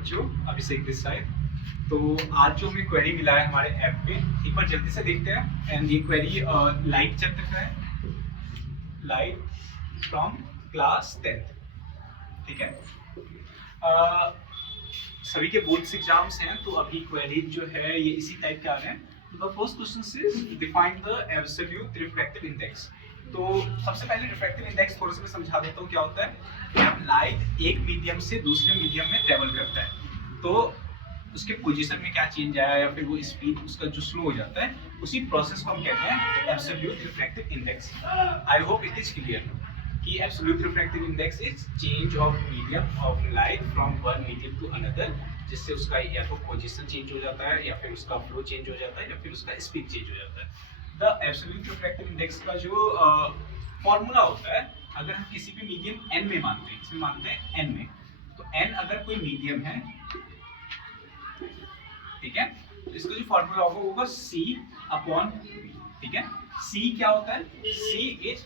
बच्चों, अभिषेक this side. तो आज जो हमें क्वेरी मिला है हमारे ऐप पे, एक बार जल्दी से देखते हैं। एंड ये क्वेरी लाइट चैप्टर का है, लाइट फ्रॉम क्लास 10th। ठीक है, सभी के बोर्ड्स एग्जाम्स हैं, तो अभी क्वेरी जो है ये इसी टाइप के आ रहे हैं। The first question is define the absolute refractive index. तो सबसे पहले रिफ्रैक्टिव इंडेक्स थोड़ा सा मैं समझा देता हूँ क्या होता है। जब लाइट एक मीडियम से दूसरे मीडियम में ट्रेवल करता है तो उसके पोजीशन में क्या चेंज आया या फिर वो स्पीड उसका जो स्लो हो जाता है, उसी प्रोसेस को हम कहते हैं absolute refractive index. I hope it is clear कि absolute refractive index is change of medium of light from one medium to another, जिससे उसका या तो पोजीशन चेंज हो जाता है या फिर उसका फ्लो चेंज हो जाता है या फिर उसका स्पीड चेंज हो जाता है। द एब्सोल्यूट रिफ्रैक्टिव इंडेक्स का जो फॉर्मूला होता है, अगर हम किसी भी मीडियम n में मानते हैं, इसमें मानते हैं n में, तो n अगर कोई मीडियम है, ठीक है, तो इसका जो फॉर्मूला होगा c अपॉन v। ठीक है, c क्या होता है? c is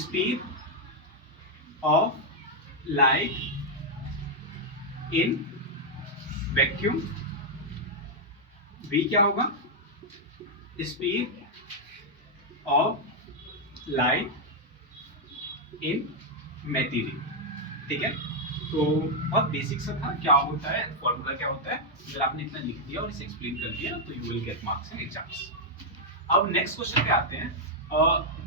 speed of light in vacuum, v क्या होगा? Speed of light in material. ठीक है, तो बहुत बेसिक सा था। क्या होता है फॉर्मूला, क्या होता है, अगर आपने इतना लिख दिया और इसे एक्सप्लेन कर दिया तो you will get marks in exams. अब नेक्स्ट क्वेश्चन पे आते हैं।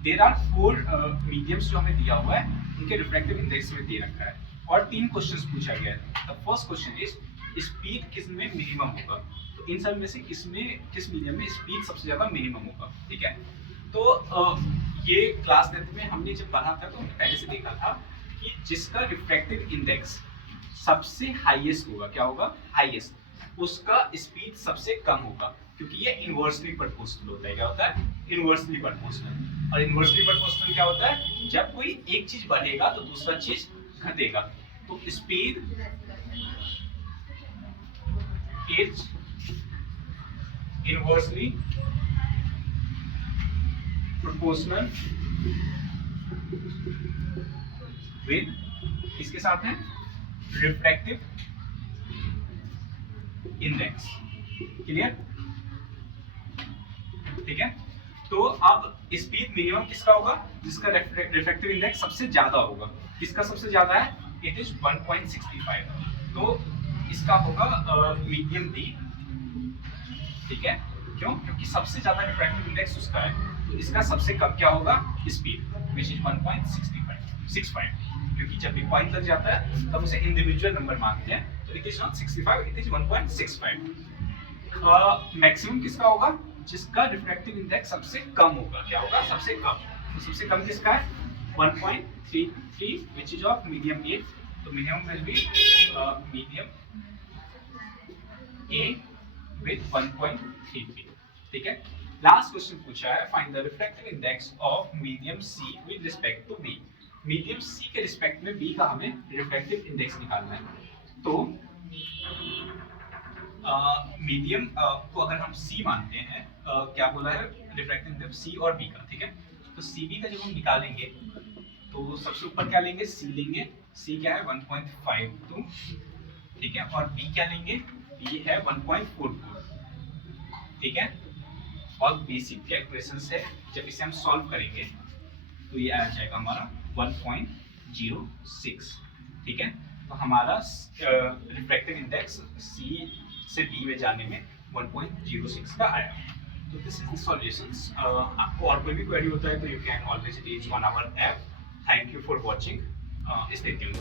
देयर आर 4 मीडियम्स जो हमें दिया हुआ है, उनके रिफ्रैक्टिव इंडेक्स में दे रखा है और 3 क्वेश्चंस पूछा गया है। The first question is speed किस में मिनिमम होगा? तो इन सब में से किस मीडियम में स्पीड सबसे ज्यादा मिनिमम होगा? ठीक है, तो ये क्लास 10th में हमने जब पढ़ा था तो हमने पहले से देखा था कि जिसका रिफ्रैक्टिव इंडेक्स सबसे हाईएस्ट होगा, क्या होगा? हाईएस्ट, उसका स्पीड सबसे कम होगा, क्योंकि ये इनवर्सली प्रोपोर्शनल होता है। क्या होता है? Inversely proportional. और इनवर्सली प्रोपोर्शनल क्या होता है? जब कोई एक चीज बढ़ेगा तो दूसरा चीज घटेगा। तो speed is inversely proportional with, इसके साथ है रिफ्रैक्टिव इंडेक्स। क्लियर? ठीक है, तो अब स्पीड मिनिमम किसका होगा? जिसका रिफ्रैक्टिव इंडेक्स सबसे ज्यादा होगा। किसका सबसे ज्यादा है? It is 1.65। तो इसका होगा मीडियम डी। ठीक है, क्यों? क्योंकि सबसे ज्यादा रिफ्रैक्टिव इंडेक्स उसका है, तो इसका सबसे कम क्या होगा? Speed, which is 1.65। क्योंकि जब भी पॉइंट लग जाता है तब उसे इंडिविजुअल नंबर मानते हैं, तो it is not 65, it is 1.65। Maximum किसका होगा? जिसका रिफ्रैक्टिव इंडेक्स सबसे कम होगा। क्या होगा? सबसे कम। तो सबसे कम किसका है? 1.33, which is of medium A. तो minimum will be medium A with 1.33। ठीक है, लास्ट क्वेश्चन पूछा है, find the refractive index of medium C with respect to B. Medium C के रिस्पेक्ट में बी का हमें रिफ्रैक्टिव इंडेक्स निकालना है। तो मीडियम को अगर हम सी मानते हैं, क्या बोला है रिफ्रैक्टिव इंडेक्स सी और बी का। ठीक है, तो सी बी का जब हम निकालेंगे तो सबसे ऊपर क्या लेंगे? सी लेंगे। सी क्या है? 1.52। ठीक है, और बी क्या लेंगे? बी है 1.44। ठीक है, बहुत बेसिक कैलकुलेशंस है। जब इसे हम सॉल्व करेंगे तो ये आ जाएगा हमारा 1.06। ठीक है, तो हमारा रिफ्रैक्टिव इंडेक्स सी से बी में जाने में 1.06 का आया। तो दिस इज द सॉल्यूशंस। आपको और कोई भी क्वेरी होता है तो you can always reach on our app. Thank you for watching, stay tuned.